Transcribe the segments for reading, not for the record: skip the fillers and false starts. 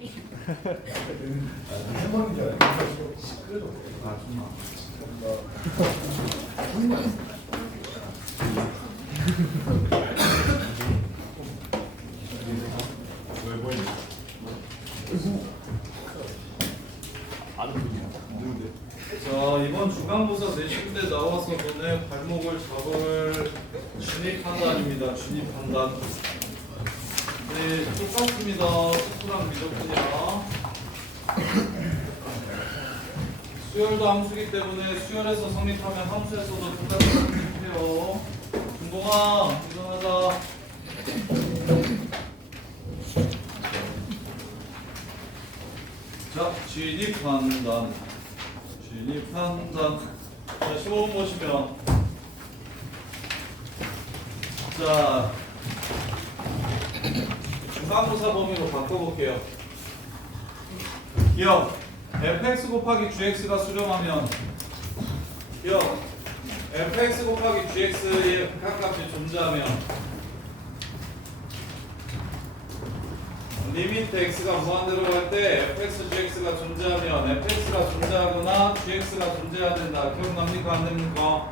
해먹는 줄 알고 그래도 아 정말. 왜 보이냐? 아는 분이야. 누군데? 자 이번 중간고사 내신 때 나와서 너네 발목을 잡을 진입판단입니다. 진입판단. 네 똑같습니다. 수수랑 미적분이랑 수열도 함수기 때문에 수열에서 성립하면 함수에서도 똑같이 성립해요. 준봉아 일어나자. 자 진입판단. 진입판단. 자 15번 보시면 자 중간고사 범위로 바꿔볼게요. 기억 fx 곱하기 gx가 수렴하면 기억 fx 곱하기 gx의 극한값이 존재하면 리미트 x가 무한대로 갈 때 fx, gx가 존재하면 fx가 존재하거나 gx가 존재해야 된다. 기억납니까? 안 됩니까?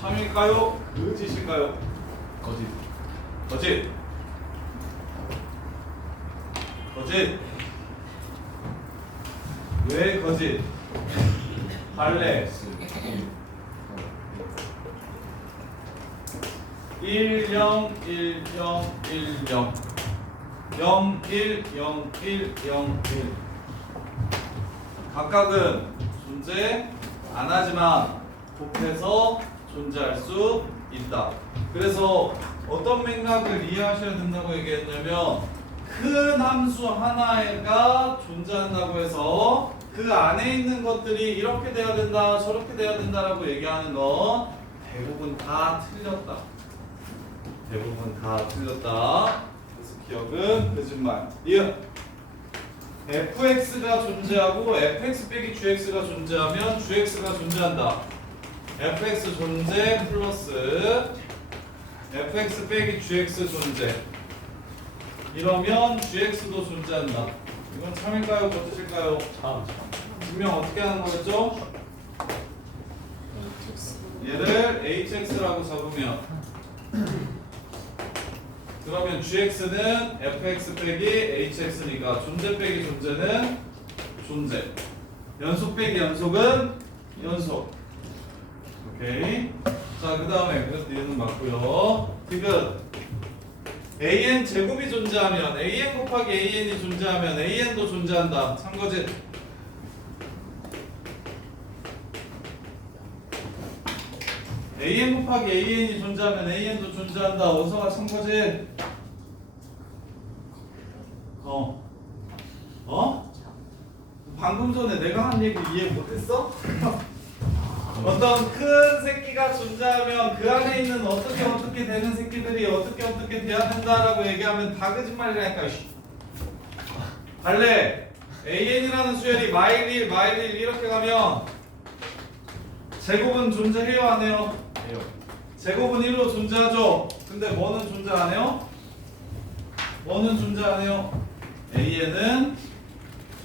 참일까요? 거짓일까요? 거짓. 거짓. 거짓. 왜 거짓? 할래. 1, 0, 1, 0, 1, 0 0, 1, 0, 1, 0, 1 각각은 존재 안 하지만 곱해서 존재할 수 있다. 그래서 어떤 맥락을 이해하셔야 된다고 얘기했냐면 큰 함수 하나가 존재한다고 해서 그 안에 있는 것들이 이렇게 돼야 된다 저렇게 돼야 된다라고 얘기하는 건 대부분 다 틀렸다. 대부분 다 틀렸다. 그래서 기억은 거짓말. 이응. fx가 존재하고 fx 빼기 gx가 존재하면 gx가 존재한다. fx 존재 플러스 fx 빼기 gx 존재. 이러면 gx도 존재한다. 이건 참일까요? 거짓일까요? 참. 증명 어떻게 하는 거였죠? 얘를 hx라고 잡으면 그러면 gx는 fx 빼기 hx니까 존재 빼기 존재는 존재. 연속 빼기 연속은 연속. 오케이. 자, 그 다음에 그래서 얘는 맞고요. 지금 an 제곱이 존재하면 an 곱하기 an이 존재하면 an도 존재한다. 참거짓. an 곱하기 an이 존재하면 an도 존재한다. 어서가 참거짓. 방금 전에 내가 한 얘기 이해 못했어? 어떤 큰 새끼가 존재하면 그 안에 있는 어떻게 되는 새끼들이 어떻게 돼야 된다라고 얘기하면 다 거짓말이라니까. 갈래 an이라는 수열이 마일 1 이렇게 가면 제곱은 존재해요 안 해요? 해요. 제곱은 1로 존재하죠. 근데 뭐는 존재 안 해요? 뭐는 존재 안 해요? an은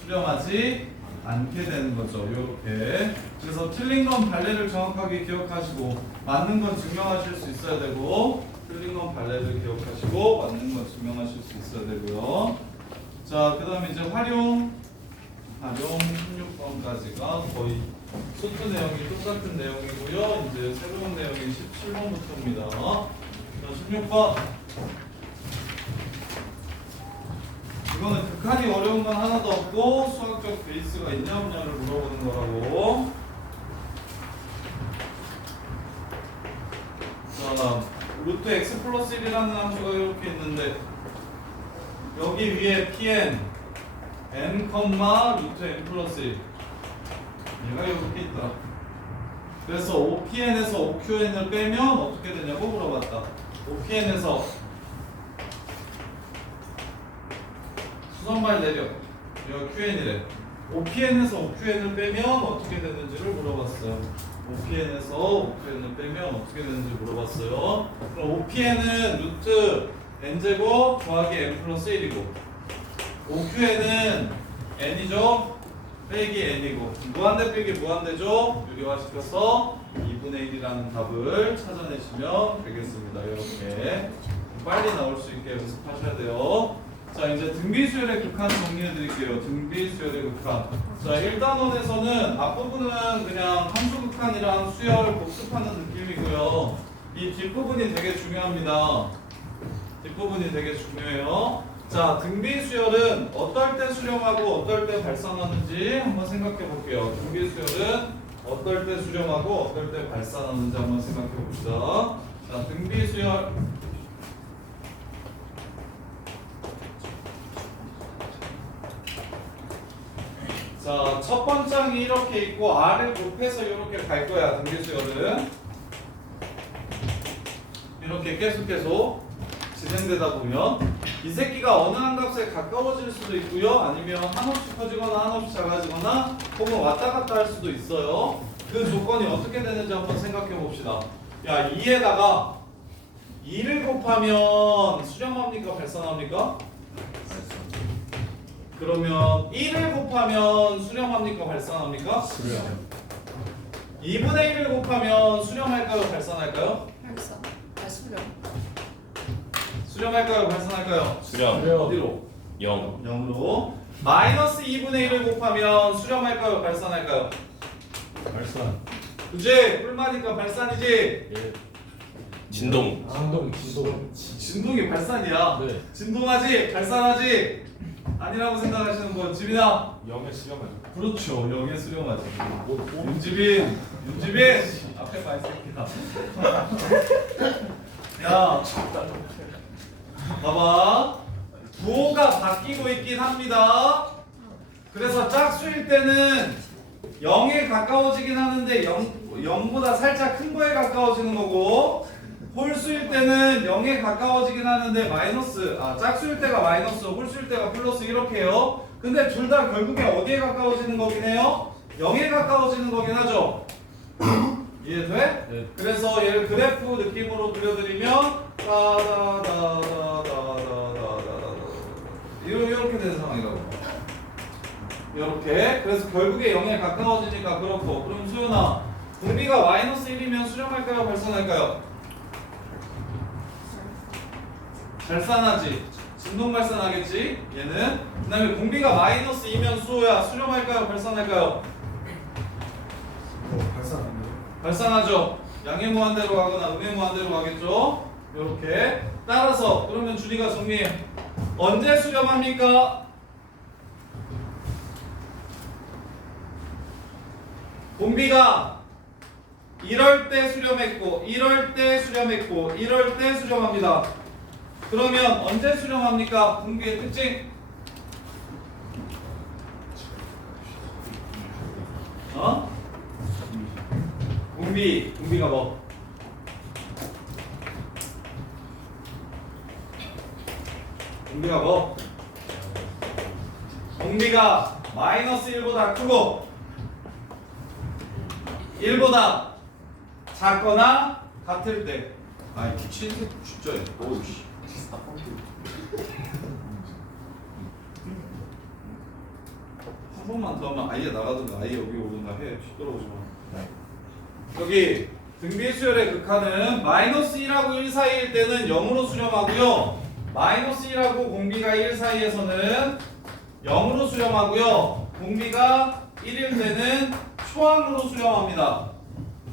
수렴하지 않게 되는 거죠. 이렇게. 그래서 틀린 건 발레를 정확하게 기억하시고 맞는 건 증명하실 수 있어야 되고 틀린 건 발레를 기억하시고 맞는 건 증명하실 수 있어야 되고요. 자, 그다음에 이제 활용 16번까지가 거의 소트 내용이 똑같은 내용이고요. 이제 새로운 내용이 17번부터입니다. 자, 16번. 이거는 극한이 어려운 건 하나도 없고 수학적 베이스가 있냐 없냐를 물어보는 거라고. 자, 루트 x 플러스 1이라는 함수가 이렇게 있는데 여기 위에 pn n, 루트 n 플러스 1 얘가 이렇게 있더라. 그래서 OPN에서 OQN을 빼면 어떻게 되냐고 물어봤다. OPN에서 수선발 내려. 여기가 QN이래. OPN에서 OQN을 빼면 어떻게 되는지를 물어봤어요. OPN에서 OPN을 빼면 어떻게 되는지 물어봤어요. 그럼 OPN은 루트 n제곱 더하기 n 플러스 1이고 OQN은 n이죠. 빼기 n이고 무한대 빼기 무한대죠. 유리화시켜서 2분의 1이라는 답을 찾아내시면 되겠습니다. 이렇게 빨리 나올 수 있게 연습하셔야 돼요. 자, 이제 등비수열의 극한 정리해 드릴게요. 등비수열의 극한. 자, 1단원에서는 앞부분은 그냥 함수 극한이랑 수열 복습하는 느낌이고요. 이 뒷부분이 되게 중요합니다. 뒷부분이 되게 중요해요. 자, 등비수열은 어떨 때 수렴하고 어떨 때 발산하는지 한번 생각해 볼게요. 등비수열은 어떨 때 수렴하고 어떨 때 발산하는지 한번 생각해 봅시다. 자, 등비수열 자, 첫 번장이 이렇게 있고 R을 곱해서 이렇게 갈 거야. 등비수열은 이렇게 계속 진행되다 보면 이 새끼가 어느 한 값에 가까워질 수도 있고요. 아니면 한없이 커지거나 한없이 작아지거나 혹은 왔다 갔다 할 수도 있어요. 그 조건이 어떻게 되는지 한번 생각해 봅시다. 야, 2에다가 2를 곱하면 수렴합니까? 발산합니까? 그러면 1을 곱하면 수렴합니까? 발산합니까? 수렴. 2분의 1을 곱하면 수렴할까요? 발산할까요? 발산. 수렴. 수렴할까요? 발산할까요? 수렴 어디로? 0 0으로. 마이너스 2분의 1을 곱하면 수렴할까요? 발산할까요? 발산. 그지? 뿔마니까 발산이지? 예. 진동 진동. 진동이 발산이야. 네. 진동하지? 발산하지? 아니라고 생각하시는 분 지빈아? 0에 수렴하죠. 그렇죠. 0에 수렴하지. 뭐, 윤지빈 앞에 봐, 이 새끼야. 야, 봐봐. 부호가 바뀌고 있긴 합니다. 그래서 짝수일 때는 0에 가까워지긴 하는데 0보다 살짝 큰 거에 가까워지는 거고, 홀수일 때는 0에 가까워지긴 하는데 짝수일 때가 마이너스, 홀수일 때가 플러스 이렇게요. 근데 둘 다 결국에 어디에 가까워지는 거긴 해요? 0에 가까워지는 거긴 하죠. 이해돼? 네. 그래서 얘를 그래프 느낌으로 그려드리면 이렇게 되는 상황이라고. 이렇게. 그래서 결국에 0에 가까워지니까 그렇고. 그럼 수연아, 공비가 마이너스 1이면 수렴할까요? 발산할까요? 발산하지. 진동 발산하겠지? 얘는. 그 다음에 공비가 마이너스 2면 수호야. 수렴할까요? 발산할까요? 발산 안 돼요. 발산하죠. 양의 무한대로 가거나 음의 무한대로 가겠죠. 이렇게. 따라서 그러면 준이가 정리해. 언제 수렴합니까? 공비가 이럴 때 수렴했고, 이럴 때 수렴했고, 이럴 때 수렴합니다. 그러면 언제 수렴합니까? 공비의 특징. 공비가 뭐? 공비가 뭐? 공비가 마이너스 1보다 크고 1보다 작거나 같을 때. 아이 미친 새끼 진짜. 오우씨. 한 번만 더 하면 아예 나가든가 아예 여기 오든가 해. 시끄러우지 마. 여기 등비수열의 극한은 마이너스 1하고 1 사이일 때는 0으로 수렴하고요. 마이너스 1하고 공비가 1 사이에서는 0으로 수렴하고요. 공비가 1일 때는 초항으로 수렴합니다.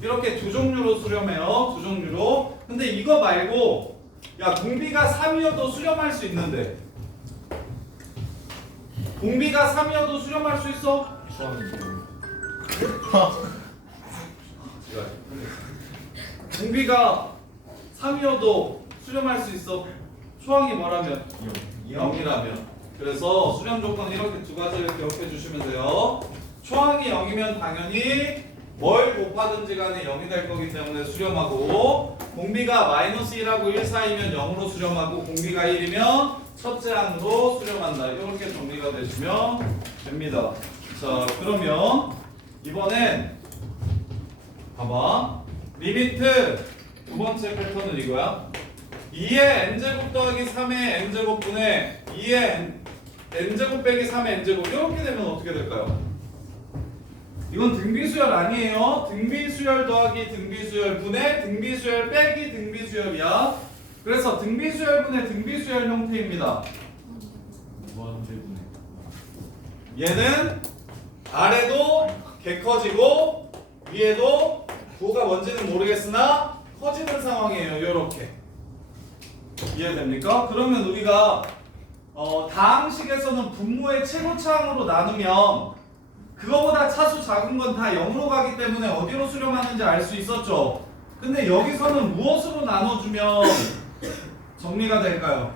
이렇게 두 종류로 수렴해요. 두 종류로. 근데 이거 말고 야, 공비가 3이어도 수렴할 수 있는데 공비가 3이어도 수렴할 수 있어? 공비가 3이어도 수렴할 수 있어. 초항이 뭐라면? 0이라면. 그래서 수렴 조건 이렇게 두 가지를 기억해 주시면 돼요. 초항이 0이면 당연히 뭘 곱하든지 간에 0이 될 거기 때문에 수렴하고, 공비가 마이너스 1하고 1 사이면 0으로 수렴하고, 공비가 1이면 첫째 항으로 수렴한다. 이렇게 정리가 되시면 됩니다. 자, 그러면 이번엔 봐봐. 리미트 두 번째 패턴은 이거야. 2의 n제곱 더하기 3의 n제곱분의 2의 n제곱 빼기 3의 n제곱 이렇게 되면 어떻게 될까요? 이건 등비수열 아니에요. 등비수열 더하기 등비수열 분의 등비수열 빼기 등비수열이야. 그래서 등비수열 분의 등비수열 형태입니다. 무한대분의. 얘는 아래도 개 커지고 위에도 부호가 뭔지는 모르겠으나 커지는 상황이에요. 요렇게 이해됩니까? 그러면 우리가 다항식에서는 분모의 최고차항으로 나누면 그거보다 차수 작은 건 다 0으로 가기 때문에 어디로 수렴하는지 알 수 있었죠. 근데 여기서는 무엇으로 나눠주면 정리가 될까요?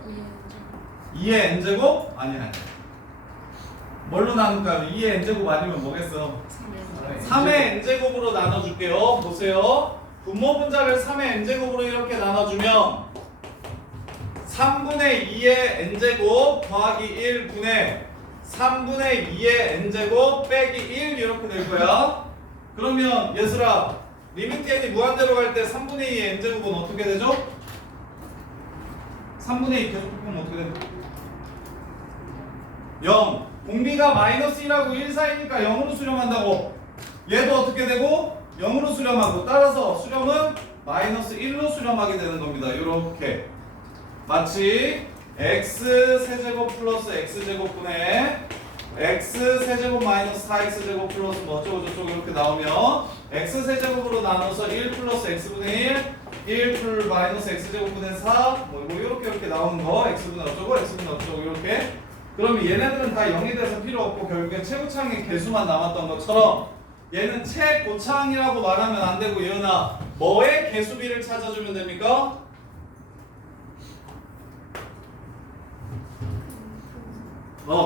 2의 n제곱? 아니야. 뭘로 나눌까요? 2의 n제곱 아니면 뭐겠어? 3의 n제곱으로 나눠줄게요. 보세요. 분모 분자를 3의 n제곱으로 이렇게 나눠주면 3분의 2의 n제곱 더하기 1분의 3분의 2의 n제곱 빼기 1 이렇게 될 거야. 그러면 얘들아 리미트 n이 무한대로 갈 때 3분의 2의 n제곱은 어떻게 되죠? 3분의 2 계속 곱하면 어떻게 되죠? 0. 공비가 마이너스 1하고 1 사이니까 0으로 수렴한다고. 얘도 어떻게 되고? 0으로 수렴하고. 따라서 수렴은 마이너스 1로 수렴하게 되는 겁니다. 이렇게 마치 x 세제곱 플러스 x 제곱분의 x 세제곱 마이너스 4x 제곱 플러스 뭐 어쩌고 저쩌고 이렇게 나오면 x 세제곱으로 나눠서 1 플러스 x분의 1 풀 마이너스 x 제곱분의 4 뭐 이렇게 나오는 거 x분의 어쩌고 x분의 어쩌고 이렇게. 그러면 얘네들은 다 0이 돼서 필요 없고 결국엔 최고차항의 개수만 남았던 것처럼 얘는 최고차항이라고 말하면 안 되고 얘나 뭐의 개수비를 찾아주면 됩니까?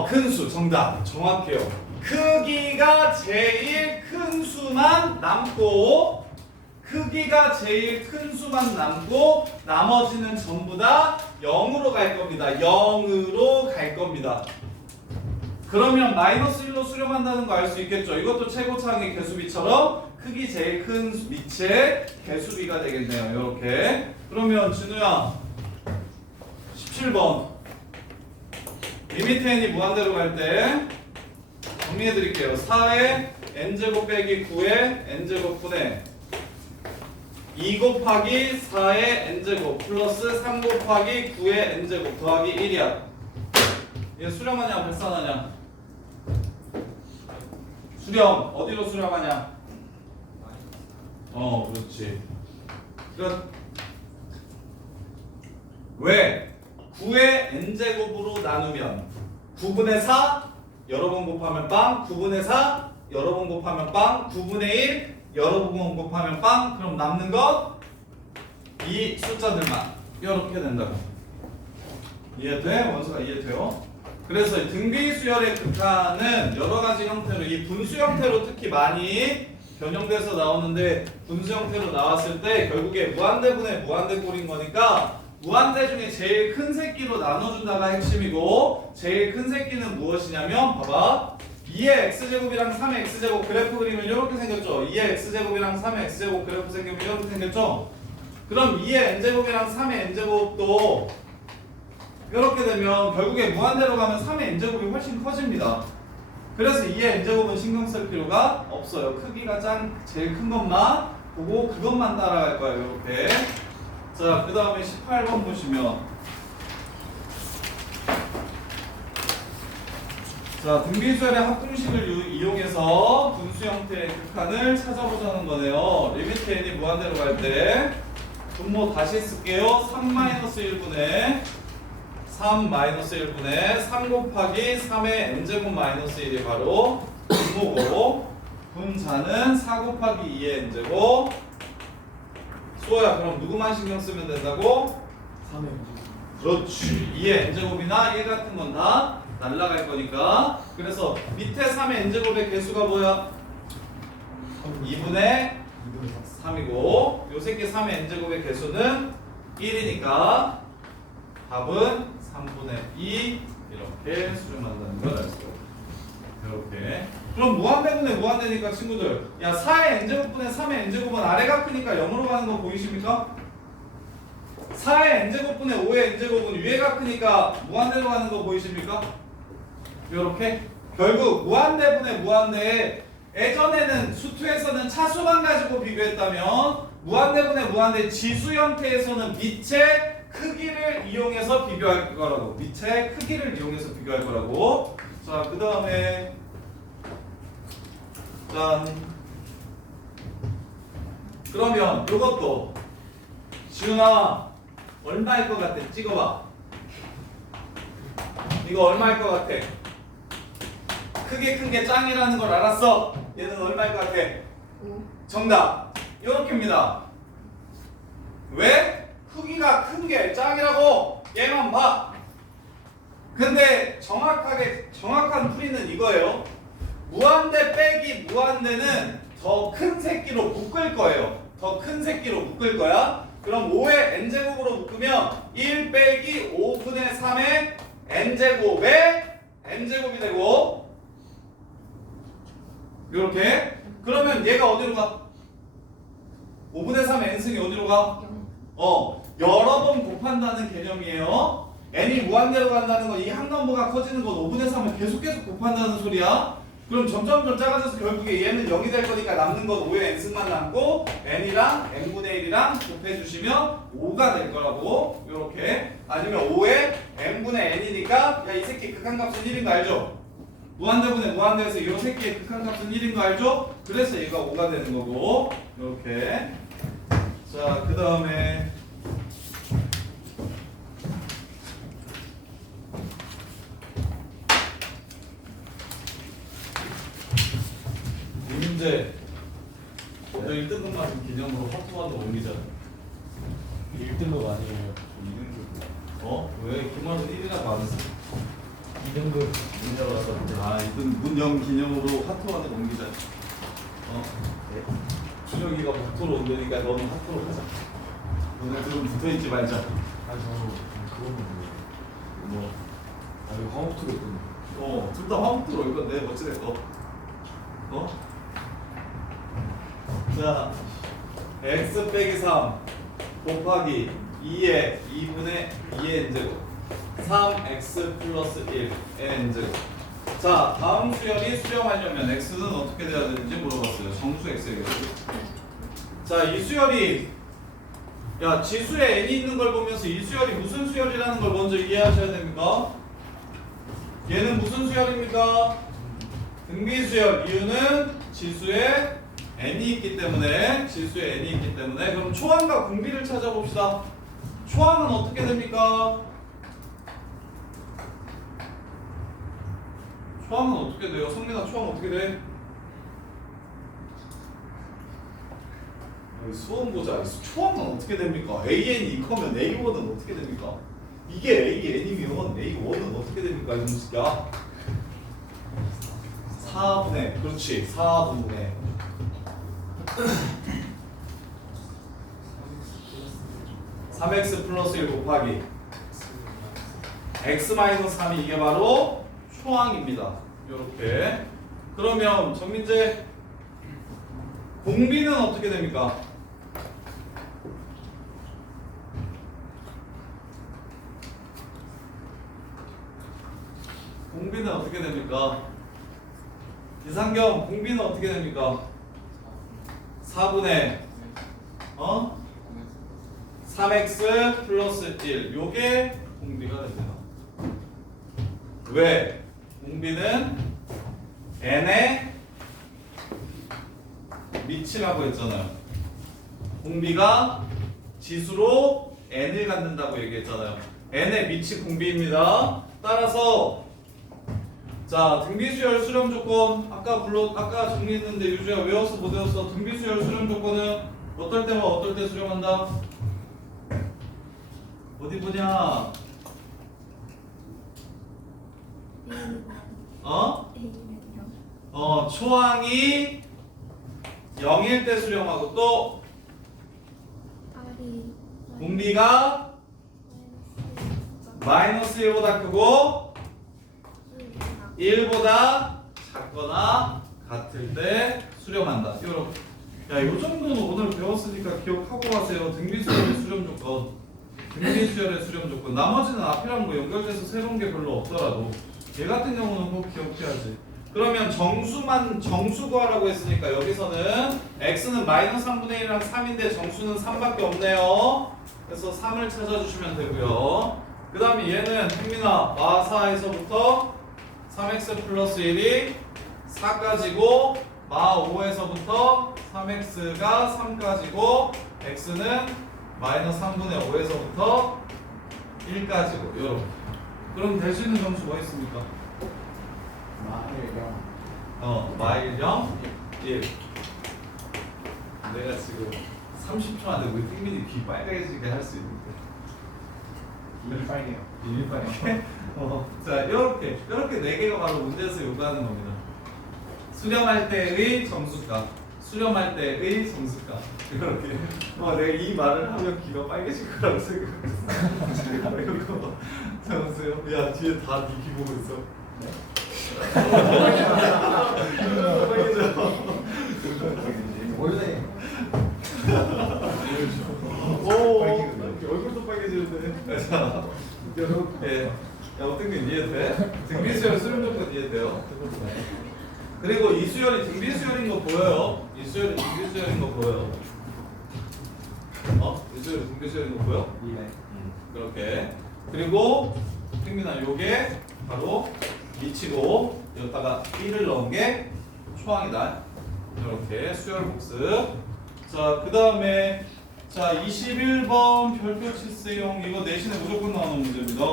큰 수 정답 정확해요. 크기가 제일 큰 수만 남고 나머지는 전부 다 0으로 갈 겁니다. 0으로 갈 겁니다. 그러면 마이너스 1로 수렴한다는 거 알 수 있겠죠. 이것도 최고차항의 개수비처럼 크기 제일 큰 밑에 개수비가 되겠네요. 이렇게. 그러면 진우야 17번 리미트 n이 무한대로 갈 때 정리해 드릴게요. 4의 n제곱 빼기 9의 n제곱분의 2 곱하기 4의 n제곱 플러스 3 곱하기 9의 n제곱 더하기 1이야. 얘 수렴하냐 발산하냐? 수렴 어디로 수렴하냐? 그렇지. 끝. 왜? 9의 n제곱으로 나누면 9분의 4 여러 번 곱하면 빵, 9분의 4 여러 번 곱하면 빵, 9분의 1 여러 번 곱하면 빵. 그럼 남는 것 이 숫자들만 이렇게 된다고. 이해돼? 원수가 이해돼요? 그래서 등비수열의 극한은 여러 가지 형태로 이 분수 형태로 특히 많이 변형돼서 나오는데 분수 형태로 나왔을 때 결국에 무한대분의 무한대꼴인 거니까 무한대 중에 제일 큰 새끼로 나눠준다가 핵심이고 제일 큰 새끼는 무엇이냐면 봐봐 2의 x제곱이랑 3의 x제곱 그래프 그리면 이렇게 생겼죠. 2의 x제곱이랑 3의 x제곱 그래프 생기면 이렇게 생겼죠. 그럼 2의 n제곱이랑 3의 n제곱도 이렇게 되면 결국에 무한대로 가면 3의 n제곱이 훨씬 커집니다. 그래서 2의 n제곱은 신경 쓸 필요가 없어요. 크기가 제일 큰 것만 보고 그것만 따라갈 거예요. 이렇게. 자, 그 다음에 18번 보시면 자, 등비수열의 합등식을 이용해서 분수 형태의 극한을 찾아보자는 거네요. 리미트 n이 무한대로 갈 때 분모 다시 쓸게요. 3-1분의 3-1분의 3 곱하기 3의 n제곱 마이너스 1이 바로 분모고 분자는 4 곱하기 2의 n제곱. 수호야 그럼 누구만 신경 쓰면 된다고? 3의 n제곱. 그렇지. 2의 n제곱이나 1 같은 건 다 날라갈 거니까. 그래서 밑에 3의 n제곱의 개수가 뭐야? 2분의 3이고 요 새끼 3의 n제곱의 개수는 1이니까 답은 3분의 2 이렇게 수렴한다는 걸 알 수 있어요. 이렇게 그럼 무한대분의 무한대니까 친구들, 야 4의 n제곱분의 3의 n제곱은 아래가 크니까 0으로 가는 거 보이십니까? 4의 n제곱분의 5의 n제곱은 위에가 크니까 무한대로 가는 거 보이십니까? 요렇게 결국 무한대분의 무한대에 예전에는 수투에서는 차수만 가지고 비교했다면 무한대분의 무한대 지수 형태에서는 밑의 크기를 이용해서 비교할 거라고. 밑의 크기를 이용해서 비교할 거라고. 자, 그 다음에 짠. 그러면 요것도 지훈아 얼마일 것 같아? 찍어봐. 이거 얼마일 것 같아? 크게 큰 게 짱이라는 걸 알았어. 얘는 얼마일 것 같아? 5. 정답. 요렇게입니다. 왜? 크기가 큰 게 짱이라고. 얘만 봐. 근데 정확한 풀이는 이거예요. 무한대 빼기 무한대는 더 큰 새끼로 묶을 거예요. 더 큰 새끼로 묶을 거야. 그럼 5의 n제곱으로 묶으면 1 빼기 5분의 3의 n제곱의 n제곱이 되고 요렇게. 그러면 얘가 어디로 가? 5분의 3의 n승이 어디로 가? 0. 여러 번 곱한다는 개념이에요. n이 무한대로 간다는 건 이 항넘버가 커지는 건 5분의 3을 계속 곱한다는 소리야. 그럼 점점 작아져서 결국에 얘는 0이 될 거니까 남는 건 5의 n승만 남고 n이랑 n분의 1이랑 곱해주시면 5가 될 거라고. 요렇게. 아니면 5의 n분의 n이니까 야 이 새끼 극한값은 1인 거 알죠? 무한대분의 무한대에서 이 새끼의 극한값은 1인 거 알죠? 그래서 얘가 5가 되는 거고. 요렇게. 자, 그 다음에 이 문제 너 1등급 맞은 기념으로 화투와도 옮기잖아. 1등급 아니에요. 왜? 김원은 1이나 받았어. 2등급 문제 받았는데. 아, 2등 문영 기념으로 화투와도 옮기자. 네? 준혁이가 목토로 온다니까 너는 화투로 가자. 너네 둘은 붙어있지 말자. 아니 저 그거는 뭐? 아 이거 화목투로 했거든요. 둘 다 화목토로 이건 내 멋지네 거. 자, x 빼기 3 곱하기 2의 2분의 2의 n제곱 3x 플러스 1의 n제곱. 자, 다음 수열이 수렴하려면 x는 어떻게 돼야 되는지 물어봤어요. 정수 x에게. 자, 이 수열이 야 지수에 n이 있는 걸 보면서 이 수열이 무슨 수열이라는 걸 먼저 이해하셔야 됩니까? 얘는 무슨 수열입니까? 등비수열. 이유는 지수에 n이 있기 때문에. 지수에 n이 있기 때문에. 그럼 초항과 궁비를 찾아봅시다. 초항은 어떻게 됩니까? 초항은 어떻게 돼요? 성민아, 초항 어떻게 돼? 수험 보자. 초항은 어떻게 됩니까? AN이 이거면 A1은 어떻게 됩니까? 이게 AN이면 A1은 어떻게 됩니까? 이놈 새끼야. 4분의, 그렇지, 4분의 3x 플러스 1 곱하기 x 마이너스 3이 이게 바로 초항입니다. 요렇게. 그러면 전민재 공비는 어떻게 됩니까? 공비는 어떻게 됩니까? 이상경, 공비는 어떻게 됩니까? 4분의 3x 플러스 1. 요게 공비가 됩니다. 왜? 공비는 n의 밑이라고 했잖아요. 공비가 지수로 n을 갖는다고 얘기했잖아요. n의 밑이 공비입니다. 따라서 자, 등비수열 수렴 조건 아까 정리했는데 유주야 외웠어 못 외웠어? 등비수열 수렴 조건은 어떨 때와 어떨 때 수렴한다? 어디 보냐? 초항이 0일 때 수렴하고 또 공비가 마이너스 1보다 크고 1보다 작거나 같을 때 수렴한다. 이렇게. 야, 요 정도는 오늘 배웠으니까 기억하고 가세요. 등비수열의 수렴 조건. 등비수열의 수렴 조건. 나머지는 앞이랑 뭐 연결돼서 새로운 게 별로 없더라도 얘 같은 경우는 꼭 기억해야지. 그러면 정수 구하라고 했으니까 여기서는 x는 마이너스 3분의 1이랑 3인데 정수는 3밖에 없네요. 그래서 3을 찾아주시면 되고요. 그 다음에 얘는 택민아 마4에서부터 3x 플러스 1이 4까지고 마5에서부터 3x가 3까지고 x는 마이너스 3분의 5에서부터 1까지고 이렇게. 그럼 될 수 있는 정수 뭐 있습니까? 마일 0, 1. 내가 지금 30초 안에 우리 택민이 귀 빨개지게 할 수 있는데. 비밀빨개요. 비밀빨개? 자, 이렇게 4개가 바로 문제에서 요구하는 겁니다. 수렴할 때의 정수값, 수렴할 때의 정수값. 이렇게. 내가 이 말을 하면 귀가 빨개질 거라고 생각했어. 이거 정수요? 야, 뒤에 다 네 귀 보고 있어. 빨개져. 원래 얼굴도 빨개지는데. 자, 이렇게. 야, 어떤 게 이해돼? 등비수열 수렴 조건 이해돼요? 그리고 이 수열이 등비수열인 거 보여요? 이 수열이 등비수열인 거 보여요? 이 수열이 등비수열인 거 보여? 네. 그렇게. 그리고 택민아 요게 바로 미치고 여기다가 1을 넣은 게 초항이다. 이렇게 수열 복습. 자, 그 다음에 자 21번 별표 치세용 이거 내신에 무조건 나오는 문제입니다.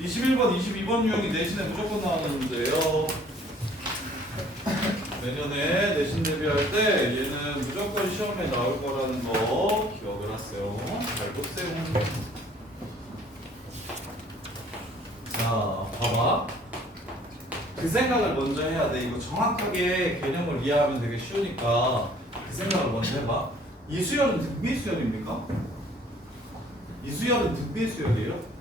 21번, 22번 유형이 내신에 무조건 나오는 문제예요. 내년에 내신 대비할 때 얘는 무조건 시험에 나올 거라는 거 기억을 하세요. 잘 보세요. 자, 봐봐. 그 생각을 먼저 해야 돼. 이거 정확하게 개념을 이해하면 되게 쉬우니까 그 생각을 먼저 해봐. 이 수열은 등비수열입니까? 이 수열은 등비수열이에요?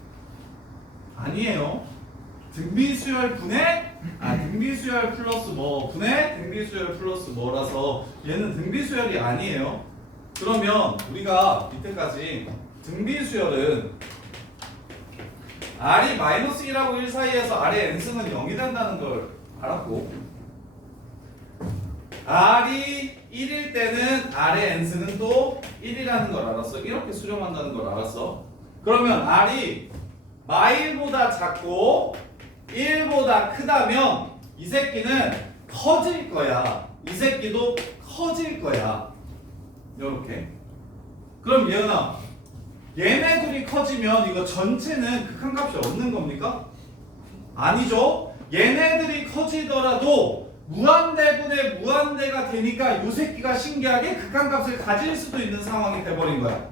아니에요. 등비수열 분해? 등비수열 플러스 뭐 분해? 등비수열 플러스 뭐라서 얘는 등비수열이 아니에요. 그러면 우리가 이때까지 등비수열은 R이 마이너스 1하고 1 사이에서 R의 n승은 0이 된다는 걸 알았고 R이 1일 때는 R의 n승은 또 1이라는 걸 알았어. 이렇게 수렴한다는 걸 알았어. 그러면 R이 마일보다 작고 1보다 크다면 이 새끼는 커질 거야. 이 새끼도 커질 거야. 이렇게. 그럼 예은아 얘네 둘이 커지면 이거 전체는 극한값이 없는 겁니까? 아니죠. 얘네들이 커지더라도 무한대분의 무한대가 되니까 이 새끼가 신기하게 극한값을 가질 수도 있는 상황이 돼버린 거야.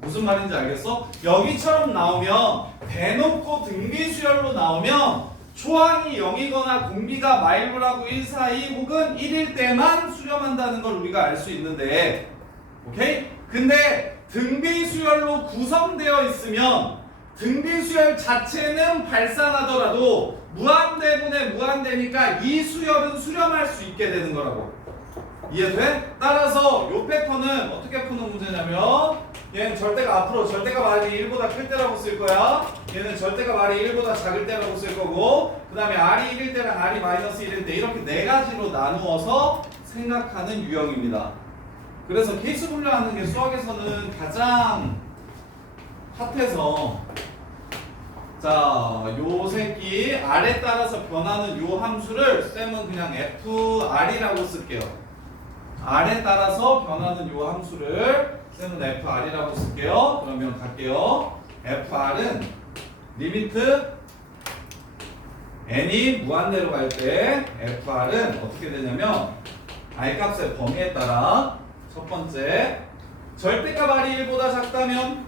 무슨 말인지 알겠어? 여기처럼 나오면 대놓고 등비수열로 나오면 초항이 0이거나 공비가 마일브라고 1 사이 혹은 1일 때만 수렴한다는 걸 우리가 알 수 있는데 오케이? 근데 등비수열로 구성되어 있으면 등비수열 자체는 발산하더라도 무한대분의 무한대니까 이 수열은 수렴할 수 있게 되는 거라고. 이해돼? 따라서 이 패턴은 어떻게 푸는 문제냐면 얘는 절대가 앞으로 절대가 말이 1보다 클 때라고 쓸 거야. 얘는 절대가 말이 1보다 작을 때라고 쓸 거고 그 다음에 R이 1일 때랑 R이 마이너스 1일 때 이렇게 네 가지로 나누어서 생각하는 유형입니다. 그래서 케이스 분류하는 게 수학에서는 가장 핫해서 자, 요 새끼 R에 따라서 변하는 요 함수를 쌤은 그냥 FR이라고 쓸게요. R에 따라서 변하는 요 함수를 쌤은 FR이라고 쓸게요. 그러면 갈게요. FR은 리미트 n이 무한대로 갈 때 FR은 어떻게 되냐면 R값의 범위에 따라 첫 번째 절대값 R이 1보다 작다면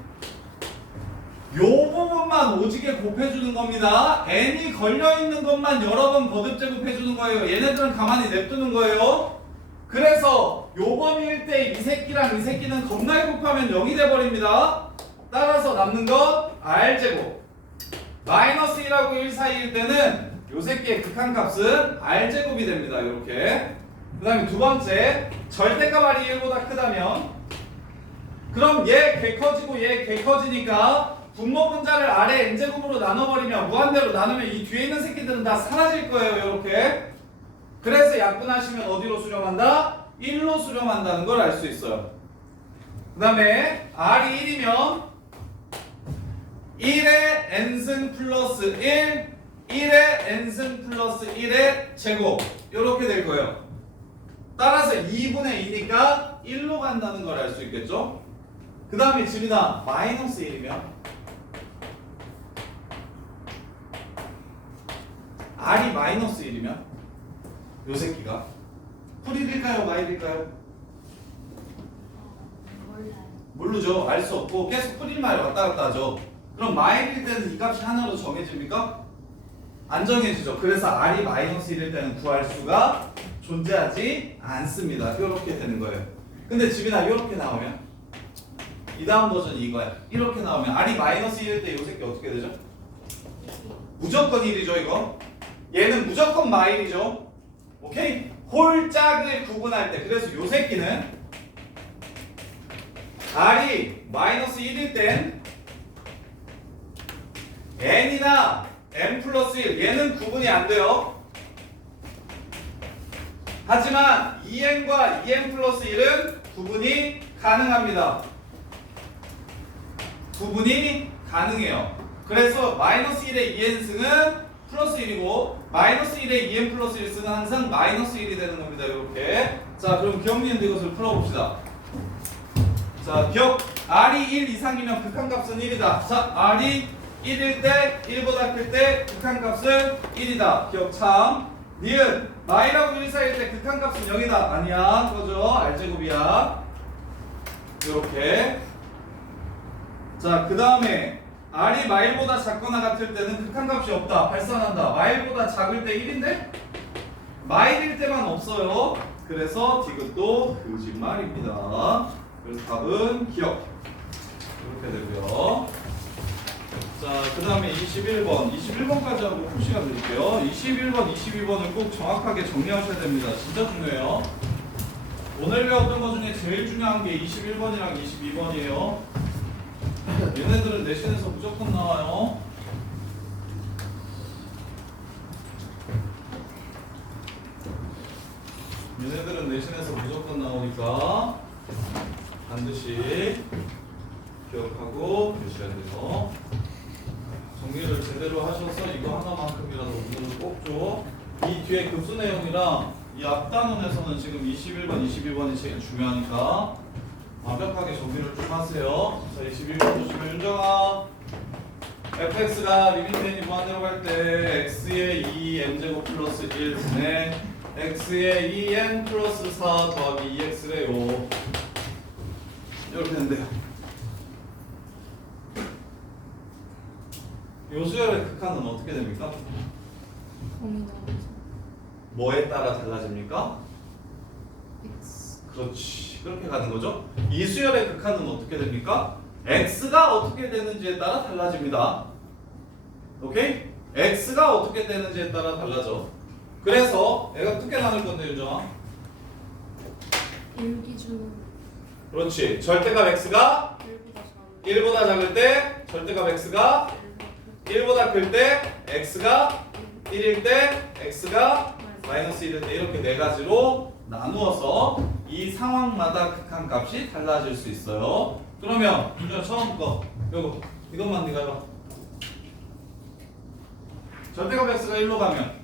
요 부분만 오지게 곱해주는 겁니다. n이 걸려있는 것만 여러 번 거듭 제곱해주는 거예요. 얘네들은 가만히 냅두는 거예요. 그래서 요 범위일 때 이 새끼랑 이 새끼는 겁나게 곱하면 0이 돼버립니다. 따라서 남는 것 R제곱 마이너스 1하고 1 사이일 때는 요 새끼의 극한값은 r제곱이 됩니다. 이렇게. 그 다음에 두 번째, 절대값 r이 1보다 크다면 그럼 얘 개 커지고 얘 개 커지니까 분모 분자를 아래 n제곱으로 나눠버리면 무한대로 나누면 이 뒤에 있는 새끼들은 다 사라질 거예요. 이렇게. 그래서 약분하시면 어디로 수렴한다? 1로 수렴한다는 걸 알 수 있어요. 그 다음에 r이 1이면 1의 n승 플러스 1, 1의 n승 플러스 1의 제곱 이렇게 될 거예요. 따라서 2분의 2니까 1로 간다는 걸 알 수 있겠죠? 그 다음에 지민아 마이너스 1이면 r이 마이너스 1이면 요 새끼가 풀일일까요? 마일일까요? 몰라요. 모르죠. 알 수 없고 계속 풀일 마일 왔다 갔다 하죠. 그럼 마일일 때는 이 값이 하나로 정해집니까? 안 정해지죠. 그래서 r이 마이너스 1일 때는 구할 수가 존재하지 않습니다. 이렇게 되는 거예요. 근데 지민아 이렇게 나오면 이 다음 버전이 이거야. 이렇게 나오면 r이 마이너스 1일 때 이 새끼 어떻게 되죠? 무조건 1이죠 이거. 얘는 무조건 마일이죠. 오케이? 홀짝을 구분할 때 그래서 요 새끼는 r이 마이너스 1일 땐 n이나 n 플러스 1 얘는 구분이 안 돼요. 하지만 2n과 2n 플러스 1은 구분이 가능합니다. 구분이 가능해요. 그래서 마이너스 1의 2n승은 플러스 1이고 마이너스 1의 2n 플러스 1승은 항상 마이너스 1이 되는 겁니다. 이렇게. 자 그럼 기억니은도 이것을 풀어봅시다. 자 기억 r이 1 이상이면 극한값은 1이다. 자 r이 1일 때 1보다 클 때 극한값은 1이다. 기억 참. 니은 마이라고 1 사이일 때 극한값은 0이다. 아니야 그거죠. r제곱이야. 이렇게. 자 그 다음에 r이 마일보다 작거나 같을 때는 극한값이 없다. 발산한다. 마일보다 작을 때 1인데 마일일 때만 없어요. 그래서 디귿도 거짓말입니다. 그래서 답은 기억. 이렇게 되고요. 자, 그 다음에 21번. 21번까지 하고 풀 시간 드릴게요. 21번, 22번을 꼭 정확하게 정리하셔야 됩니다. 진짜 중요해요. 오늘 배웠던 것 중에 제일 중요한 게 21번이랑 22번이에요. 얘네들은 내신에서 무조건 나와요. 얘네들은 내신에서 무조건 나오니까 반드시 기억하고 계셔야 돼요. 정리를 제대로 하셔서 이거 하나만큼이라도 오늘은 꼭 줘. 이 뒤에 급수 내용이랑 이 앞단원에서는 지금 21번, 22번이 제일 중요하니까 완벽하게 정리를 좀 하세요. 자, 21번 보시면 윤정아 fx가 리미트 n이 무한대로 갈 때 x의 2n제곱 플러스 1분의 x의 2n 플러스 4 더하기 2x래요. 이렇게 된대요. 요 수열의 극한은 어떻게 됩니까? 뭐에 따라 달라집니까? X. 그렇지. 그렇게 가는 거죠. 이 수열의 극한은 어떻게 됩니까? x가 어떻게 되는지에 따라 달라집니다. 오케이? x가 어떻게 되는지에 따라 달라져. 그래서 애가 어떻게 나눌 건데 윤정아? 1 기준으로 그렇지. 절대값 x가 1보다 작을 때 절대값 x가 1보다 클 때 x가 1일 때 x가 마이너스 1일 때 이렇게 네 가지로 나누어서 이 상황마다 극한값이 달라질 수 있어요. 그러면 윤정아 처음 거 요거 이것만 네가 해봐. 절대값 x가 1로 가면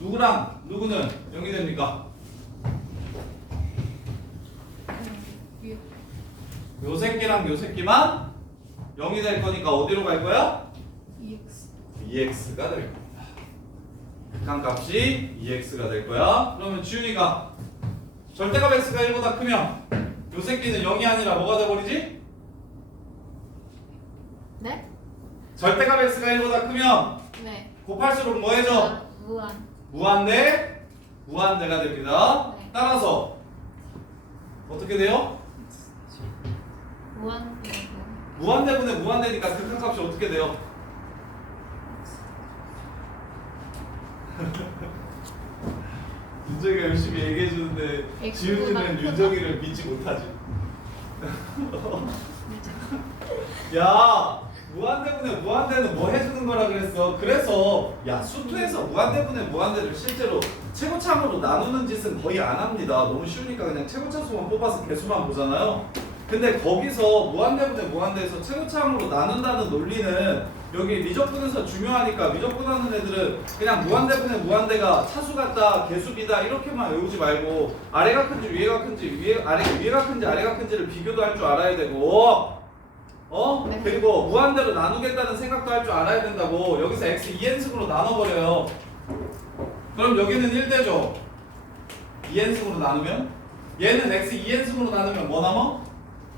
누구랑 누구는 0이 됩니까? 요 새끼랑 요 새끼만 0이 될 거니까 어디로 갈 거야? 2X. 2x가 될 겁니다. 극한값이 2x가 될 거야. 그러면 지훈이가 절대값 x가 1보다 크면 요 새끼는 0이 아니라 뭐가 돼버리지? 네? 절대값 x가 1보다 크면 네. 곱할수록 뭐 해져? 무한. 무한대? 무한대가 됩니다. 네. 따라서 어떻게 돼요? 무한. 무한대분의 무한대니까 극한값이 어떻게 돼요? 윤정이가 열심히 얘기해 주는데 지훈이는 윤정이를 믿지 못하지. 야, 무한대분의 무한대는 뭐 해주는 거라 그랬어? 그래서 야, 수투에서 무한대분의 무한대를 실제로 최고차항으로 나누는 짓은 거의 안 합니다. 너무 쉬우니까 그냥 최고차수만 뽑아서 개수만 보잖아요. 근데 거기서 무한대분의 무한대에서 최고차항으로 나눈다는 논리는 여기 미적분에서 중요하니까 미적분하는 애들은 그냥 무한대분의 무한대가 차수 같다, 개수 비다 이렇게만 외우지 말고 아래가 큰지 위에가 큰지 위에가 큰지 아래가 큰지를 비교도 할 줄 알아야 되고 네. 그리고 무한대로 나누겠다는 생각도 할 줄 알아야 된다고. 여기서 x 2n승으로 나눠버려요. 그럼 여기는 1대죠. 2n승으로 나누면 얘는 x 2n승으로 나누면 뭐 남아?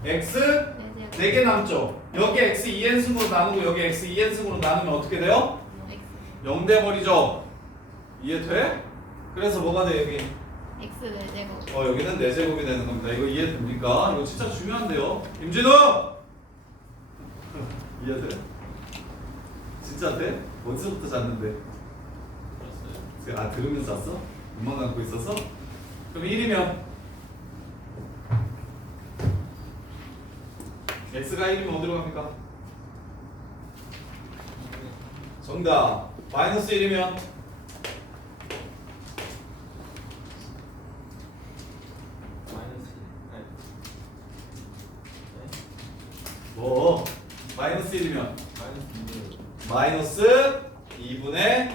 x 4개 남죠. 여기 x 2n승으로 나누고 여기 x 2n승으로 나누면 어떻게 돼요? 0 돼버리죠. 이해돼? 그래서 뭐가 돼 여기? X 4제곱. 여기는 4제곱이 되는 겁니다. 이거 이해됩니까? 이거 진짜 중요한데요. 임진우! 이해돼? 진짜 돼? 어디서부터 잤는데? 아, 들으면서 잤어? 눈만 감고 있어서? 그럼 1이면 x가 1이면 어디로 갑니까? 정답. 마이너스 1이면 뭐? 마이너스 1이면 마이너스 2분의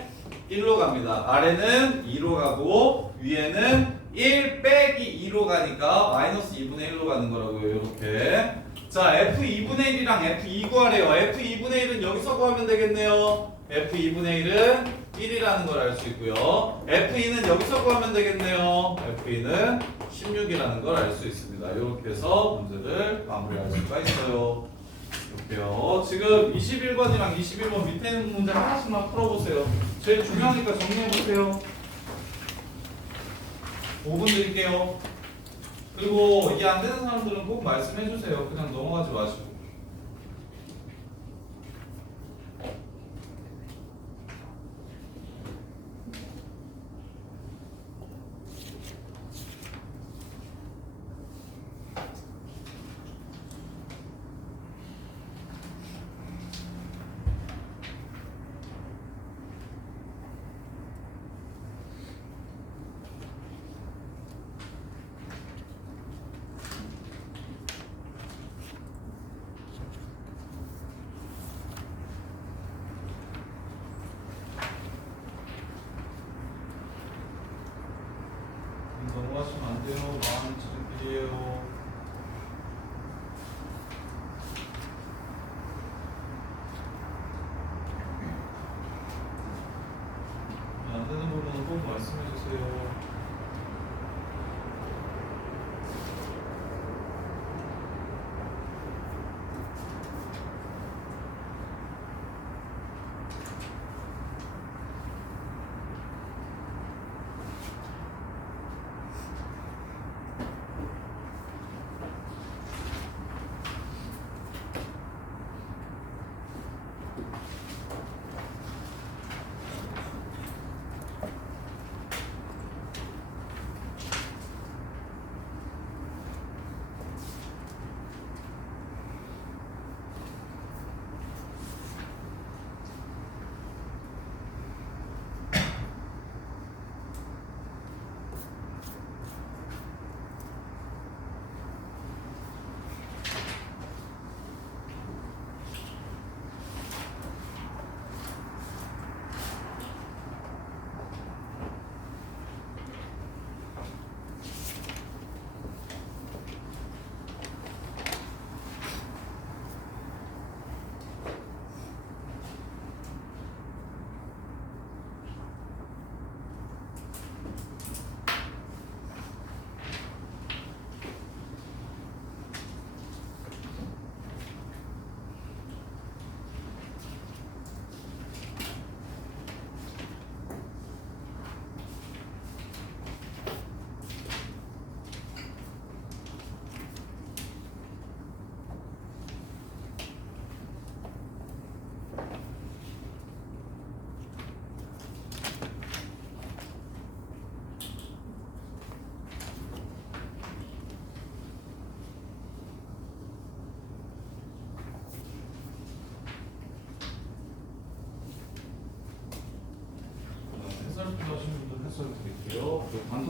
1로 갑니다. 아래는 2로 가고 위에는 1 빼기 2로 가니까 마이너스 2분의 1로 가는 거라고요. 이렇게. 자, f2분의 1이랑 f2 구하래요. f2분의 1은 여기서 구하면 되겠네요. f2분의 1은 1이라는 걸 알 수 있고요. f2는 여기서 구하면 되겠네요. f2는 16이라는 걸 알 수 있습니다. 이렇게 해서 문제를 마무리할 수가 있어요. 이렇게요. 지금 21번이랑 21번 밑에 있는 문제 하나씩만 풀어보세요. 제일 중요하니까 정리해보세요. 5분 드릴게요. 그리고 이해 안 되는 사람들은 꼭 말씀해주세요. 그냥 넘어가지 마시고.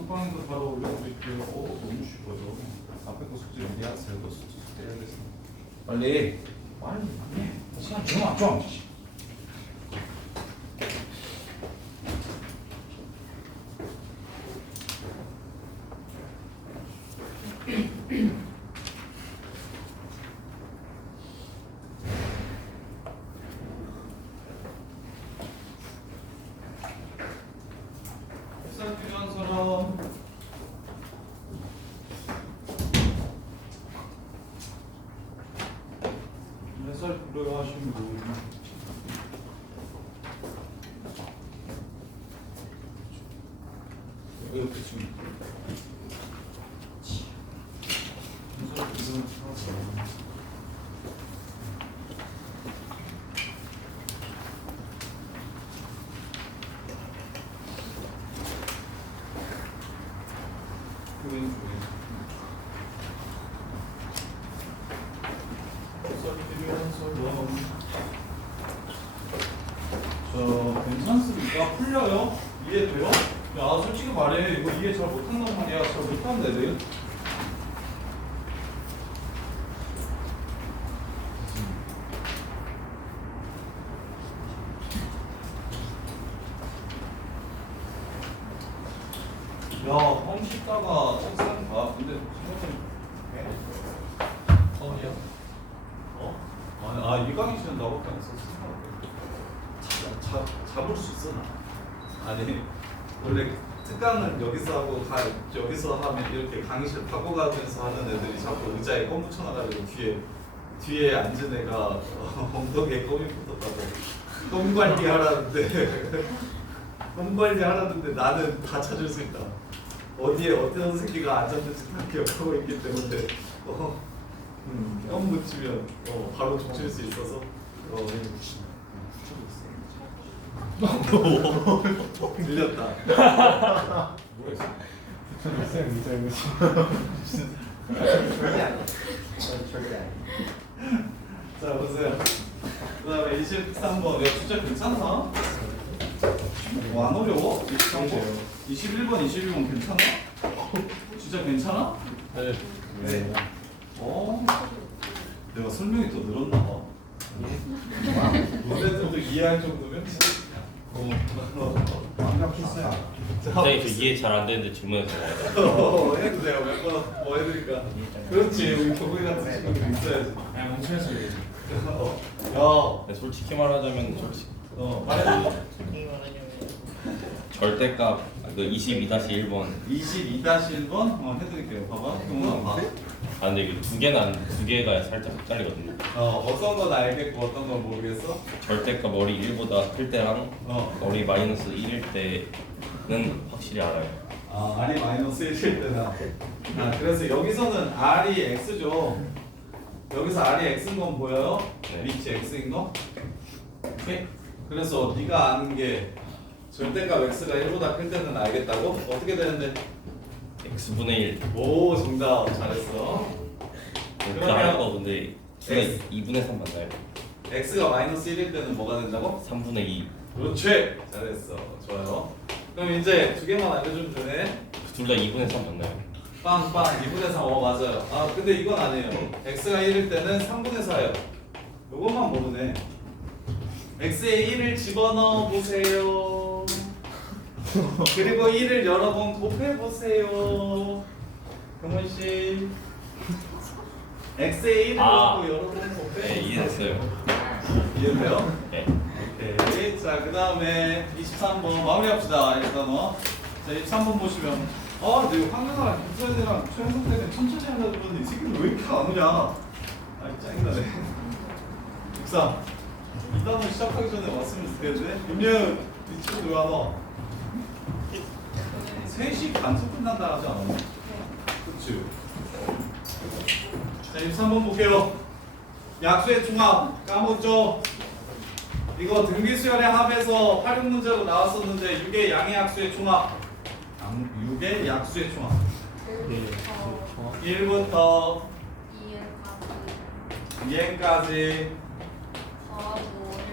독방에서 바로 올려드릴게요. 너무 쉬워요. 앞에 거 숙제 미리 하세요. 너 숙제 해야겠어. 빨리. 빨리. 시간 너무 안 좋아. 햇살 필요한 사람. 햇살 필요해 하시는 분. 이렇게 지금. 햇살 필요한 사람. 교인 중에 햇살이 필요한 사람. 저 괜찮습니까? 풀려요? 이해돼요? 야 솔직히 말해 이거 이해 잘 못한단 말이야. 잘 못하는 애들. 야, 껌 씹다가 책상 봐. 근데 껌이야? 어? 이강인 씨는 나밖에 안 썼어. 잡을 수 있어 나. 아니 원래 특강은 여기서 하고 여기서 하면 이렇게 강의실 바꿔가면서 하는 애들이 자꾸 의자에 껌 붙여놔가지고 뒤에 앉은 애가 엉덩이에 껌이 붙었다고 껌 관리하라는데 껌 관리하라는데 나는 다 찾을 수 있다. 어디에 어떤 새끼가 앉았는지 다 기억하고 있기 때문에 껌 묻히면 바로 족칠 수 있어서 들렸다. 뭐였어? 쌤 이제 절대 아니야. 절대 아니야. 자 보세요. 그 다음에 23번. 야 진짜 괜찮나? 안 어려워? 23번? 21번, 22번 괜찮아? 진짜 괜찮아? 네. 네. 내가 설명이 더 늘었나 봐. 너네들도 이해할 정도면? 완벽했어요. 굉장히 저 이해 잘 안 되는데 질문해서 해도 돼요. 몇 번 뭐 해드릴까? 그렇지. 우리 교회 같은 친구들 있어야지. 아 멈춰서 얘기해. 야. 솔직히 말하자면 말해줘. 절대값 그 22-1번 22-1번 해드릴게요. 봐봐. 경훈아 봐. 아 근데 이게 두 개가 살짝 헷갈리거든요. 어떤 건 알겠고 어떤 건 모르겠어? 절대값 머리 1보다 클 때랑 머리 마이너스 1일 때는 확실히 알아요. R이 마이너스 1일 때나. 그래서 여기서는 R이 X죠. 여기서 R이 X인 건 보여요? 네. 위치 X인 거? 오케이? 그래서 네가 아는 게 절대값 X가 1보다 클 때는 알겠다고? 어떻게 되는데? x분의 1 오 정답 잘했어. 그렇게 그러면 알 거 근데 제가 X. 2분의 3 맞나요? X가 마이너스 1일 때는 뭐가 된다고? 3분의 2 그렇지. 잘했어. 좋아요. 그럼 이제 두 개만 알려주면 되네. 둘 다 2분의 3 맞나요? 빵빵 2분의 3. 맞아요. 근데 이건 아니에요. X가 1일 때는 3분의 4예요. 요것만 모르네. X에 1을 집어넣어 보세요. 그리고 1을 여러 번 곱해 보세요. 경원 씨. X에 1을 넣고 여러 번 곱해. 네 이해했어요. 이해돼요? 네. 오케이. 자, 그 다음에 23번 마무리합시다. 일단 자, 23번 보시면 내가 황현아랑 김수현이랑 최현석 때문에 천천히 하려고 그러는데 이 새끼는 왜 이렇게 안 오냐? 짜증나네. 23. 이 단어 시작하기 전에 왔으면 좋겠는데? 김예은, 이 친구 왜 안 와? 3시 반쯤 끝난다 하지 않았나? 그치? 자, 23번 볼게요. 약수의 중합 까먹죠? 이거 등비수열의 합에서 활용문제로 나왔었는데 6의 양의 약수의 총합 6의 약수의 총합 1부터 2n까지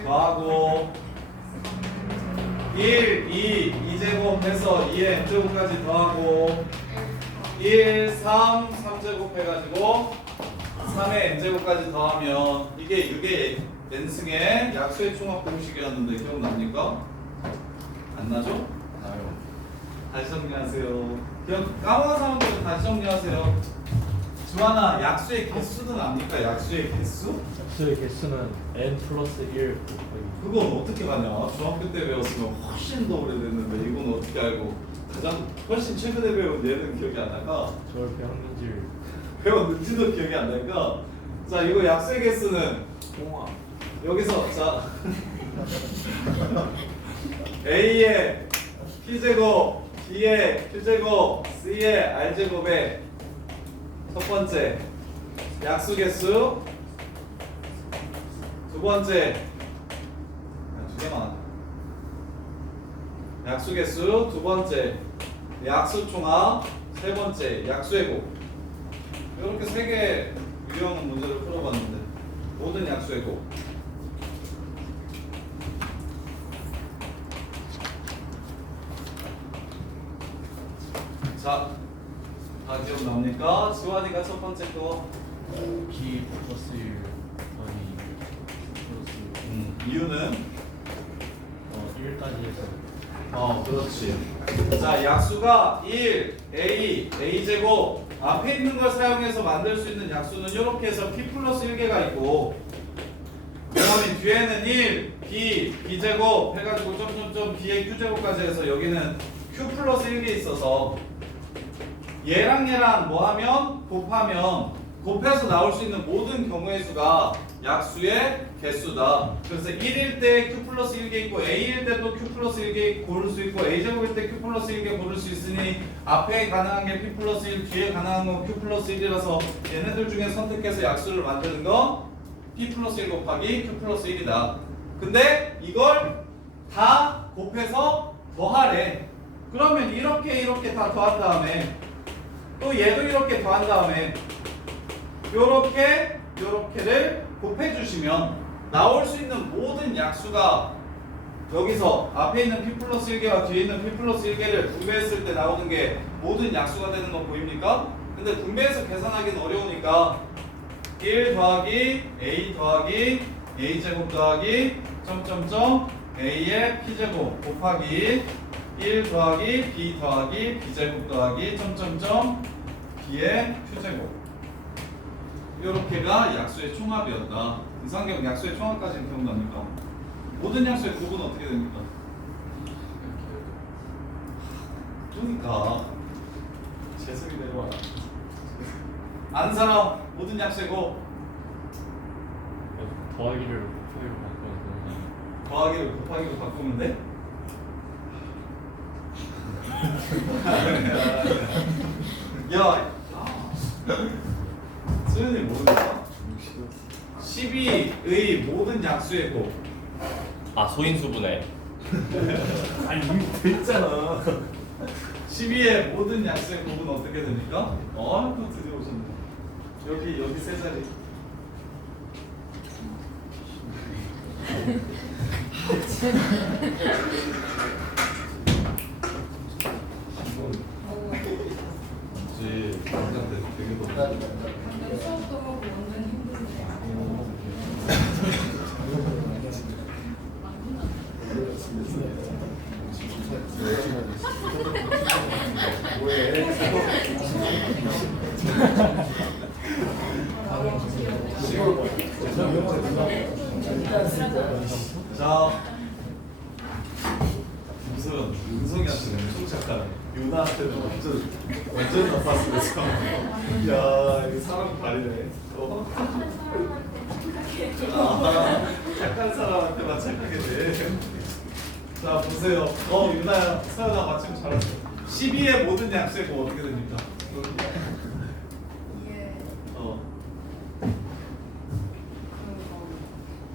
더하고 1, 2 이제 2제곱 해서 2의 n제곱까지 더하고 1, 3, 3제곱 해가지고 3의 n제곱까지 더하면 이게 6의 n승의 약수의 총합 공식이었는데 기억납니까? 안 나죠? 나요. 다시 정리하세요. 기억 까먹은 사람들은 다시 정리하세요. 주하나 약수의 개수는 압니까? 약수의 개수? 약수의 개수는 n 플러스 1 그건 어떻게 하냐? 중학교 때 배웠으면 훨씬 더 오래됐는데 이건 어떻게 알고 가장 훨씬 최근에 배운 얘는 기억이 안 나까? 저를 배웠는지 배웠는지도 기억이 안 나니까 자 이거 약수의 개수는 여기서 자 A의 P제곱 B의 Q제곱 C의 R제곱의 첫 번째 약수 개수 두 번째 두 개만 약수 개수 두 번째 약수 총합 세 번째 약수의 곱 이렇게 세 개 유형 문제를 풀어봤는데 모든 약수의 곱 자, 다 기억납니까? 지환이가 첫 번째 거 b 플러스 1 더하기 플러스 이유는 1까지 해서 그렇지. 자, 약수가 1, A, A제곱 앞에 있는 걸 사용해서 만들 수 있는 약수는 이렇게 해서 P 플러스 1개가 있고 그 다음에 뒤에는 1, B, B제곱 해가지고 점점점 B의 Q제곱까지 해서 여기는 Q 플러스 1개 있어서 얘랑 얘랑 뭐 하면 곱하면 곱해서 나올 수 있는 모든 경우의 수가 약수의 개수다. 그래서 1일 때 Q 플러스 1개 있고 A일 때 또 Q 플러스 1개 고를 수 있고 A제곱일 때 Q 플러스 1개 고를 수 있으니 앞에 가능한 게 P 플러스 1, 뒤에 가능한 건 Q 플러스 1이라서 얘네들 중에 선택해서 약수를 만드는 건 P 플러스 1 곱하기 Q 플러스 1이다. 근데 이걸 다 곱해서 더하래. 그러면 이렇게 다 더한 다음에 또 얘도 이렇게 더한 다음에 요렇게를 곱해주시면 나올 수 있는 모든 약수가 여기서 앞에 있는 P 플러스 1개와 뒤에 있는 P 플러스 1개를 분배했을 때 나오는 게 모든 약수가 되는 거 보입니까? 근데 분배해서 계산하기는 어려우니까 1 더하기 A 더하기 A제곱 더하기 점점점 A의 P제곱 곱하기 1 더하기 B 더하기 B제곱 더하기 점점점 B의 Q제곱 이렇게가 약수의 총합이었다. 이상경 약수의 총합까지는 기억납니까? 모든 약수의 곱은 어떻게 됩니까? 그러니까 재석이 내려와라. 아는 사람 모든 약수의 곱 더하기를 곱하기로 바꿔서 더하기를 곱하기로 바꾸면 돼? 야, 수현이 모르겠어? 12의 모든 약수의 곱. 아 소인수분해. 아니 이미 됐잖아. 12의 모든 약수의 곱은 어떻게 됩니까? 또 드디어 오셨네. 여기 세 자리. 이제 당장 되게 높다. 근데 수업도 하고 완전 힘든데. 자, 무슨 은성이한테는 엄청 착하네. 유나한테는 완전 나빴으면서. 야, 이거 사람 다르네. 착한 사람한테만 착하게 돼. 자, 보세요. 유나야, 서연아 마침 잘했어. 12의 모든 약수의 곱 어떻게 됩니까? 이게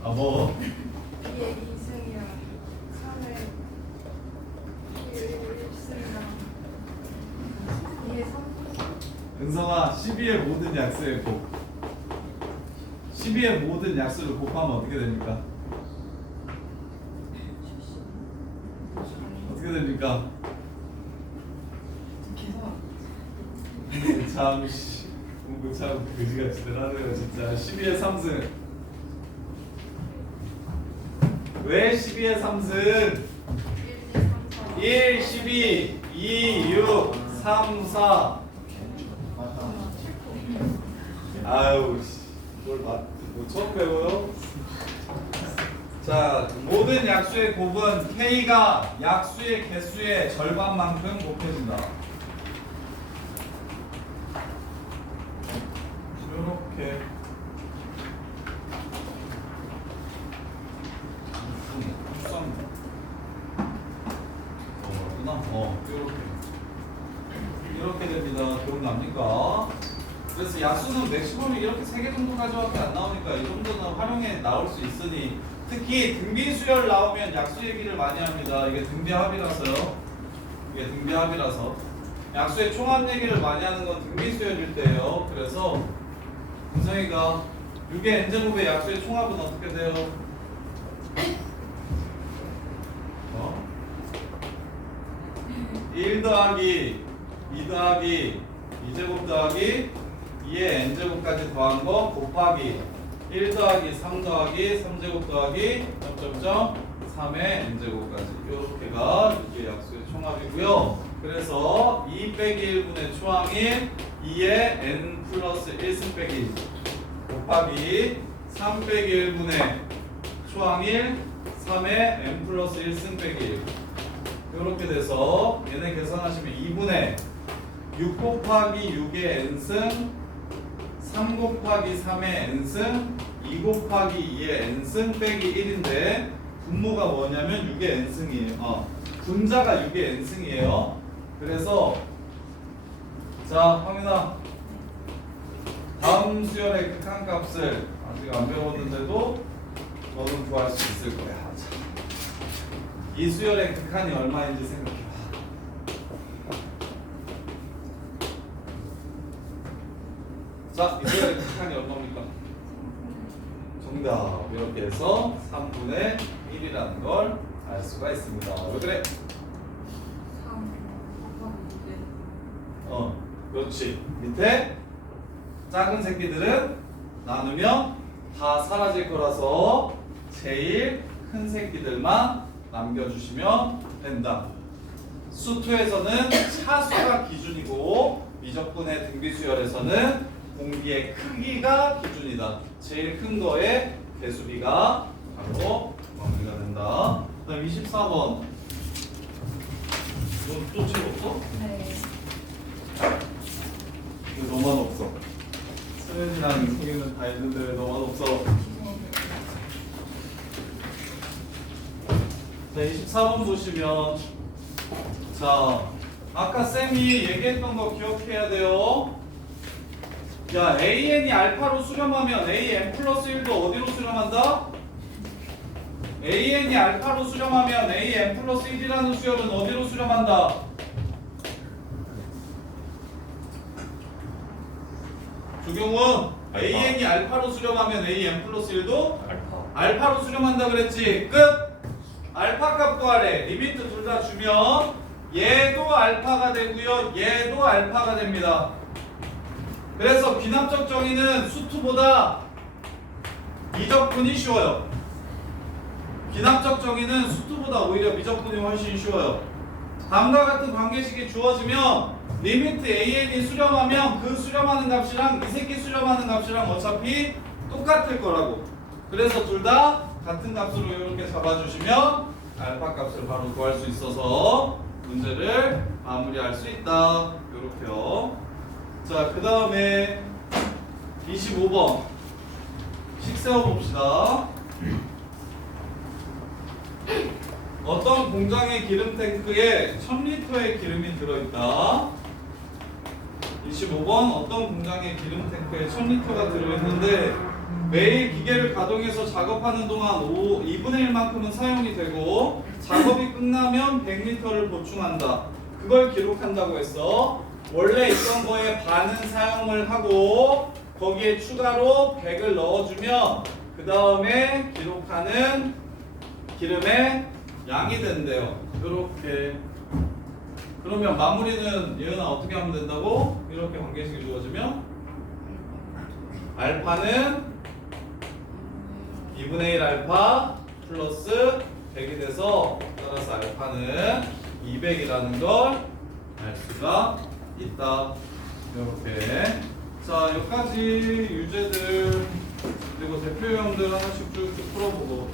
뭐? 2의 2승이랑 3의 1승이랑 2의 3. 은성아, 12의 모든 약수의 곱. 12의 모든 약수를 곱하면 어떻게 됩니까? 어떻게 어떻게 됩니까? 계산. 참 공부 참 그지같이들 하네요 진짜. 12의 3승. 왜 12의 3승? 1, 12, 2, 6, 3, 4. 아유, 뭘 처음 배워요? 자, 모든 약수의 곱은 K가 약수의 개수의 절반만큼 곱해진다. 이렇게. 이렇게 됩니다. 기억납니까? 그래서 약수는 맥시멈이 이렇게 3개 정도까지밖에 안 나오니까 이 정도는 활용해 나올 수 있으니, 특히 등비수열 나오면 약수 얘기를 많이 합니다. 이게 등비합이라서요. 이게 등비합이라서 약수의 총합 얘기를 많이 하는 건 등비수열일 때예요. 그래서 은성이가 6의 n제곱의 약수의 총합은 어떻게 돼요? 1 더하기 2 더하기 2제곱 더하기 2의 n제곱까지 더한 거 곱하기 1 더하기 3 더하기 3제곱 더하기 3의 n제곱까지, 이렇게가 이게 약수의 총합이고요. 그래서 2 빼기 1분의 초항일 2의 n 플러스 1승 빼기 1 곱하기 3 빼기 1분의 초항일 3의 n 플러스 1승 빼기 1, 이렇게 돼서 얘네 계산하시면 2분의 6 곱하기 6의 n승 3 곱하기 3의 n승 2 곱하기 2의 n승 빼기 1인데 분모가 뭐냐면 6의 n승이에요. 분자가 6의 n승이에요. 그래서 자, 황민아, 다음 수열의 극한값을 아직 안 배웠는데도 너는 구할 수 있을 거야. 자, 이 수열의 극한이 얼마인지 생각해봐. 자, 이 수열의 극한이 얼마입니까? 정답. 이렇게 해서 3분의 1이라는 걸 알 수가 있습니다. 왜 그래? 3 곱하기 2. 그렇지. 밑에 작은 새끼들은 나누면 다 사라질 거라서 제일 큰 새끼들만 남겨주시면 된다. 수2에서는 차수가 기준이고 미적분의 등비수열에서는 공비의 크기가 기준이다. 제일 큰 거에 개수비가 바로 마무리가 된다. 그다음 24번. 또 책 없어? 네. 왜 너만 없어? 수현이랑 승희는 다 있는데 왜 너만 없어? 자, 24번 보시면, 자, 아까 쌤이 얘기했던 거 기억해야 돼요. 야, AN이 알파로 수렴하면 AN 플러스 1도 어디로 수렴한다? AN이 알파로 수렴하면 AN 플러스 1이라는 수열은 어디로 수렴한다? 조경훈, 알파. AN이 알파로 수렴하면 AN 플러스 1도 알파. 알파로 수렴한다 그랬지? 끝! 알파 값 구하래. 리미트 둘 다 주면 얘도 알파가 되고요, 얘도 알파가 됩니다. 그래서 비납적 정의는 수2보다 미적분이 쉬워요. 비납적 정의는 수2보다 오히려 미적분이 훨씬 쉬워요. 다음과 같은 관계식이 주어지면 리미트 AN이 수렴하면 그 수렴하는 값이랑 이 새끼 수렴하는 값이랑 어차피 똑같을 거라고. 그래서 둘 다 같은 값으로 이렇게 잡아주시면 알파 값을 바로 구할 수 있어서 문제를 마무리할 수 있다. 이렇게요. 자, 그 다음에 25번 식 세워봅시다. 어떤 공장의 기름 탱크에 1000리터의 기름이 들어있다. 25번 어떤 공장의 기름 탱크에 1000리터가 들어있는데 매일 기계를 가동해서 작업하는 동안 2분의 1만큼은 사용이 되고 작업이 끝나면 100리터를 보충한다. 그걸 기록한다고 했어. 원래 있던 거에 반은 사용을 하고 거기에 추가로 100을 넣어주면 그 다음에 기록하는 기름의 양이 된대요. 이렇게. 그러면 마무리는 예은아 어떻게 하면 된다고? 이렇게 관계식이 주어지면 알파는 2분의 1 알파 플러스 100이 돼서 따라서 알파는 200이라는 걸 알 수가 있다. 이렇게. 자, 여기까지 유제들 그리고 대표 유형들 하나씩 쭉 풀어보고